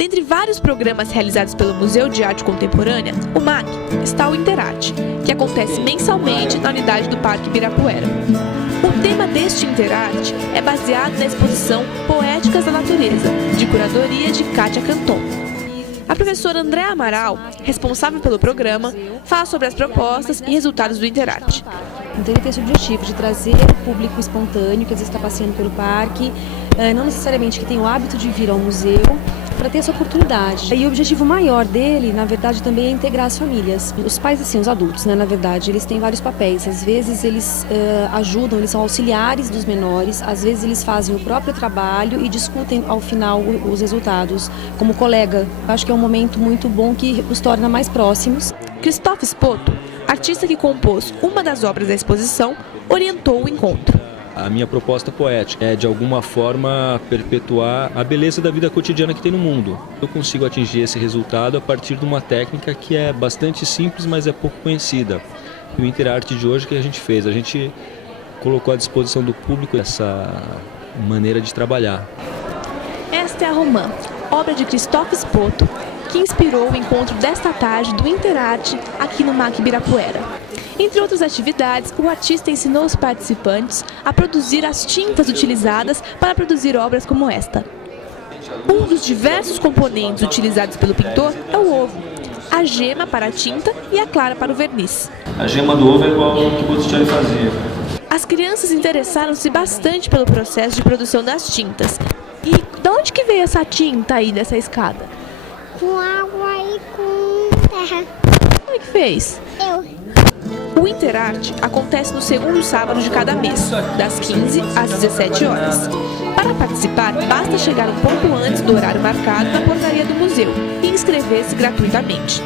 Dentre vários programas realizados pelo Museu de Arte Contemporânea, o MAC, está o Interarte, que acontece mensalmente na unidade do Parque Ibirapuera. O tema deste Interarte é baseado na exposição Poéticas da Natureza, de curadoria de Kátia Canton. A professora Andréa Amaral, responsável pelo programa, fala sobre as propostas e resultados do Interarte. Então ele tem esse objetivo de trazer o público espontâneo que às vezes está passeando pelo parque, não necessariamente que tem o hábito de vir ao museu, para ter essa oportunidade. E o objetivo maior dele, na verdade, também é integrar as famílias. Os pais, assim, os adultos, né, na verdade, eles têm vários papéis. Às vezes eles ajudam, eles são auxiliares dos menores, às vezes eles fazem o próprio trabalho e discutem ao final os resultados como colega. Acho que é um momento muito bom que os torna mais próximos. Christoph Spoto, artista que compôs uma das obras da exposição, orientou o encontro. A minha proposta poética é, de alguma forma, perpetuar a beleza da vida cotidiana que tem no mundo. Eu consigo atingir esse resultado a partir de uma técnica que é bastante simples, mas é pouco conhecida. E o Interarte de hoje que a gente fez, a gente colocou à disposição do público essa maneira de trabalhar. Esta é a Romã, obra de Christoph Spoto, que inspirou o encontro desta tarde do Interarte aqui no MAC Ibirapuera. Entre outras atividades, o artista ensinou os participantes a produzir as tintas utilizadas para produzir obras como esta. Um dos diversos componentes utilizados pelo pintor é o ovo, a gema para a tinta e a clara para o verniz. A gema do ovo é igual ao que Botticelli fazia. As crianças interessaram-se bastante pelo processo de produção das tintas. E de onde que veio essa tinta aí dessa escada? Com água e com terra. Como é que fez? Eu. O Interarte acontece no segundo sábado de cada mês, das 15 às 17 horas. Para participar, basta chegar um pouco antes do horário marcado na portaria do museu e inscrever-se gratuitamente.